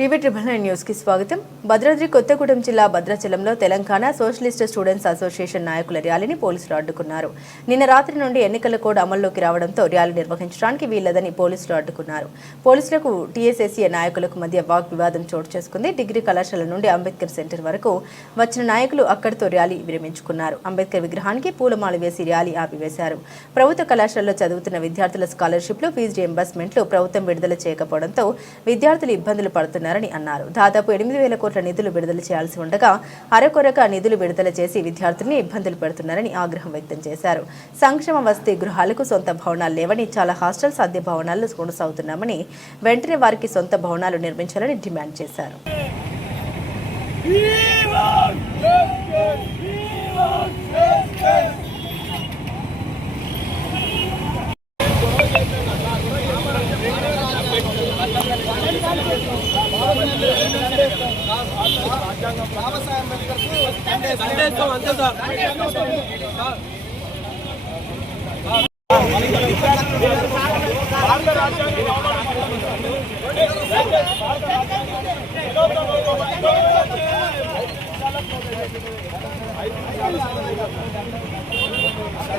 TV9 news కి స్వాగతం. భద్రాద్రి కొత్తగూడెం జిల్లా భద్రాచలంలో తెలంగాణ సోషలిస్ట్ స్టూడెంట్స్ అసోసియేషన్ నాయకుల ర్యాలీని పోలీసులు అడ్డుకున్నారు. నిన్న రాత్రి నుండి ఎన్నికల కోడ్ అమల్లోకి రావడంతో ర్యాలీ నిర్వహించడానికి వీల్లేదని పోలీసులు అడ్డుకున్నారు. పోలీసులకు టీఎస్ఎస్సీ నాయకులకు మధ్య వాగ్వివాదం చోటు చేసుకుంది. డిగ్రీ కళాశాల నుండి అంబేద్కర్ సెంటర్ వరకు వచ్చిన నాయకులు అక్కడితో ర్యాలీ విరమించుకున్నారు. అంబేద్కర్ విగ్రహానికి పూలమాల వేసి ర్యాలీ ఆపివేశారు. ప్రభుత్వ కళాశాలలో చదువుతున్న విద్యార్థుల స్కాలర్షిప్లు, ఫీజు రియంబర్స్మెంట్లు ప్రభుత్వం విడుదల చేయకపోవడంతో విద్యార్థులు ఇబ్బందులు పడుతున్నారు అన్నారు. దాదాపు 8,000 కోట్ల నిధులు విడుదల చేయాల్సి ఉండగా అరకొరగా నిధులు విడుదల చేసి విద్యార్థుల్ని ఇబ్బందులు పెడుతున్నారని ఆగ్రహం వ్యక్తం చేశారు. సంక్షేమ వసతి గృహాలకు సొంత భవనాలు లేవని, చాలా హాస్టల్స్ అద్దె భవనాల్లో కొనసాగుతున్నామని, వెంటనే వారికి సొంత భవనాలు నిర్మించాలని డిమాండ్ చేశారు.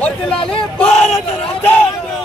వర్ధిల్లాలి భారత రాజ్యాంగం,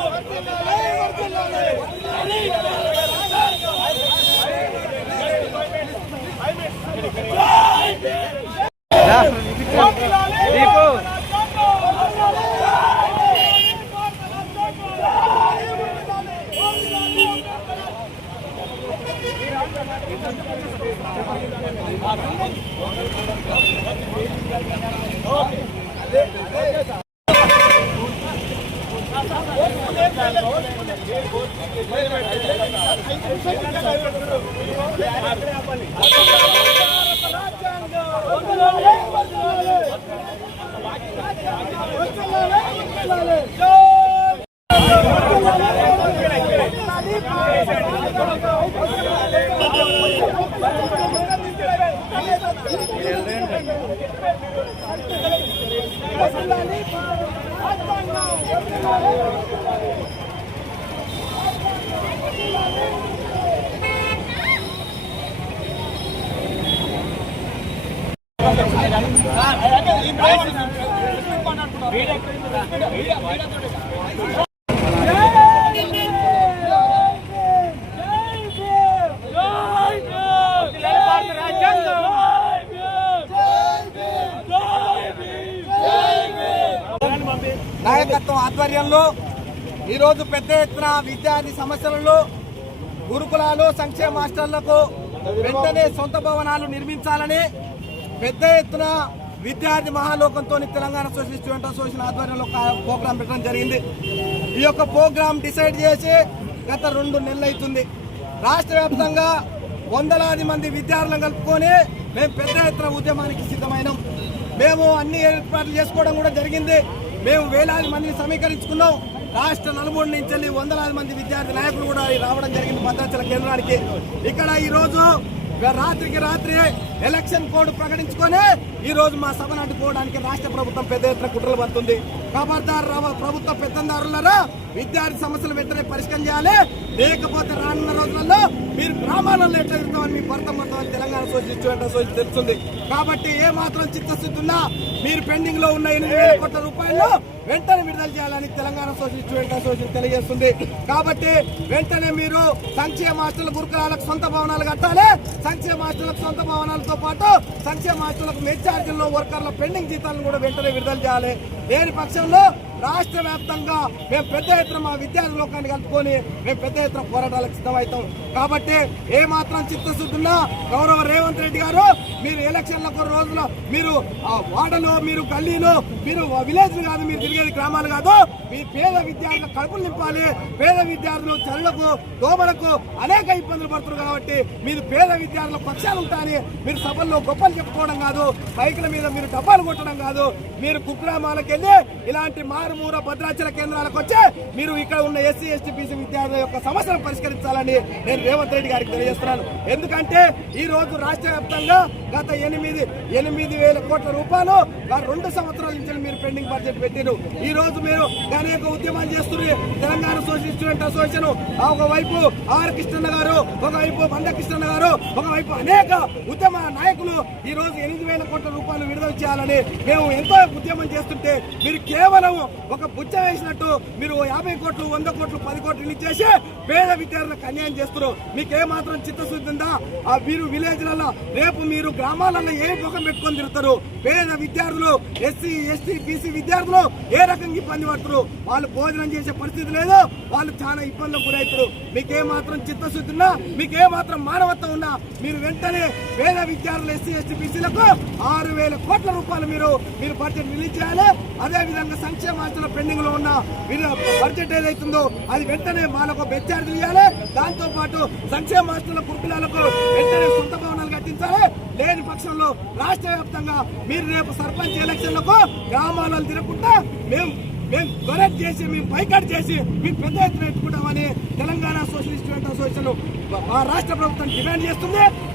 నాయకత్వం ఆధ్వర్యంలో ఈరోజు పెద్ద ఎత్తున విద్యార్థి సమస్యలలో గురుకులాలు, సంక్షేమ హాస్టళ్లకు వెంటనే సొంత భవనాలు నిర్మించాలని పెద్ద ఎత్తున విద్యార్థి మహాలోకంతో తెలంగాణ సోషలిస్ట్ స్టూడెంట్ అసోసియేషన్ ఆధ్వర్యంలో ప్రోగ్రాం పెట్టడం జరిగింది. ఈ యొక్క ప్రోగ్రాం డిసైడ్ చేసి గత 2 నెలలు అవుతుంది. రాష్ట్ర వ్యాప్తంగా వందలాది మంది విద్యార్థులను కలుపుకొని మేము పెద్ద ఎత్తున ఉద్యమానికి సిద్ధమైనాం. మేము అన్ని ఏర్పాట్లు చేసుకోవడం కూడా జరిగింది. మేము వేలాది మందిని సమీకరించుకున్నాం. రాష్ట్ర నలుమూడు నుంచి వెళ్ళి వందలాది మంది విద్యార్థి నాయకులు కూడా రావడం జరిగింది భద్రాచల కేంద్రానికి. ఇక్కడ ఈ రోజు రాత్రికి రాత్రి ఎలక్షన్ కోడ్ ప్రకటించుకొని ఈ రోజు మా సభను అడ్డుకోవడానికి రాష్ట్ర ప్రభుత్వం పెద్ద ఎత్తున కుట్రలు పడుతుంది. ఖబర్దారు ప్రభుత్వ పెత్తందారులారా, విద్యార్థి సమస్యలు వెంటనే పరిష్కారం చేయాలి. లేకపోతే రానున్న రోజులలో మీరు గ్రామాలలో ఎట్లా ఎదుగుతామని మీ భర్తమవుతామని తెలంగాణ సోషలిస్ట్ స్టూడెంట్ అసోసియేషన్ తెలుస్తుంది. కాబట్టి ఏ మాత్రం చిత్తశుద్ధి ఉన్నా మీరు పెండింగ్ లో ఉన్న 8,000 కోట్ల రూపాయలు వెంటనే విడుదల చేయాలని తెలంగాణ సోషలిస్ట్ స్టూడెంట్ అసోసియేషన్ తెలియజేస్తుంది. కాబట్టి వెంటనే మీరు సంక్షేమ హాస్టల్ గురుకులాలకు సొంత భవనాలు కట్టాలి. సంక్షేమ హాస్టళ్లకు సొంత భవనాలతో పాటు సంక్షేమ హాస్టళ్లకు మెయిన్ ఛార్జీల్లో వర్కర్ల పెండింగ్ జీతాలను కూడా వెంటనే విడుదల చేయాలి. లేని పక్షంలో రాష్ట్ర వ్యాప్తంగా మేము పెద్ద ఎత్తున మా విద్యార్థి లోకాన్ని కలుపుకొని మేము పెద్ద ఎత్తున పోరాటాలకు సిద్ధమవుతాం. కాబట్టి ఏ మాత్రం చిత్తశుద్ధి ఉన్నా గౌరవ రేవంత్ రెడ్డి గారు, మీరు ఎలక్షన్ల రోజుల్లో మీరు వాడలు, మీరు గల్లీలు, మీరు విలేజ్లు కాదు, మీరు తిరిగేది గ్రామాలు కాదు, మీ పేద విద్యార్థుల కడుపులు నింపాలి. పేద విద్యార్థులు చల్లకు, దోమలకు అనేక ఇబ్బందులు పడుతున్నారు. కాబట్టి మీరు పేద విద్యార్థుల పక్షాలు ఉంటారని మీరు సభల్లో గొప్పలు చెప్పుకోవడం కాదు, బైకుల మీద మీరు డబ్బాలు కొట్టడం కాదు, మీరు కుగ్రామాలకు వెళ్ళి ఇలాంటి ఆరుమూర భద్రాచల కేంద్రాలకు వచ్చి మీరు ఇక్కడ ఉన్న ఎస్సీ ఎస్టీ బీసీ విద్యార్థుల యొక్క సమస్యలను పరిష్కరించాలని నేను రేవంత్ రెడ్డి గారికి తెలియజేస్తున్నాను. ఎందుకంటే ఈ రోజు రాష్ట్ర వ్యాప్తంగా గత 8,000 కోట్ల రూపాయలు 2 సంవత్సరాల నుంచి మీరు పెండింగ్ బడ్జెట్ పెట్టారు. ఈ రోజు మీరు అనేక ఉద్యమాలు చేస్తున్నారు. తెలంగాణ సోషల్ స్టూడెంట్ అసోసియేషన్ ఒకవైపు ఆర్ కృష్ణన్న గారు, ఒకవైపు బండ కృష్ణన్న గారు, ఒకవైపు అనేక ఉద్యమ నాయకులు ఈ రోజు 8,000 కోట్ల రూపాయలు విడుదల చేయాలని మేము ఎంతో ఉద్యమం చేస్తుంటే మీరు కేవలం ఒక బుచ్చ వేసినట్టు మీరు 50 కోట్లు 100 కోట్లు 10 కోట్లు రిలీజ్ చేసి పేద విద్యార్థులకు అన్యాయం చేస్తున్నారు. మీకేమాత్రం చిత్తశుద్ధి ఉందా? ఆ మీరు విలేజ్లలో రేపు మీరు గ్రామాలలో ఏ ముఖం పెట్టుకొని తిరుగుతారు? పేద విద్యార్థులు ఎస్సీ ఎస్టీ బీసీ విద్యార్థులు ఏ రకంగా ఇబ్బంది పడుతున్నారు? వాళ్ళు భోజనం చేసే పరిస్థితి లేదు, వాళ్ళు చాలా ఇబ్బందులకు గురవుతారు. మీకేమాత్రం చిత్తశుద్ధి ఉన్నా, మీకేమాత్రం మానవత్వం ఉన్నా మీరు వెంటనే పేద విద్యార్థులు ఎస్సీ ఎస్టీ బీసీలకు 6,000 కోట్ల రూపాయలు మీరు బడ్జెట్ రిలీజ్ చేయాలి. అదే విధంగా సంక్షేమ హాస్టల్ పెండింగ్ లో ఉన్న బడ్జెట్ ఏదైతుందో అది వెంటనే వాళ్ళకు బెచ్చార్జీలు ఇవ్వాలి. దాంతో పాటు సంక్షేమ హాస్టల్ గురుకులాలకు వెంటనే సొంత భవనాలు కట్టించాలి. లేని పక్షంలో రాష్ట్ర వ్యాప్తంగా మీరు రేపు సర్పంచ్ ఎలక్షన్లకు గ్రామాలలో తిరగకుండా మేము కరెక్ట్ చేసి మేము బైకాట్ చేసి మేము పెద్ద ఎత్తున ఎత్తుకుంటామని తెలంగాణ సోషలిస్ట్ స్టూడెంట్ అసోసియేషన్ రాష్ట్ర ప్రభుత్వం డిమాండ్ చేస్తుంది.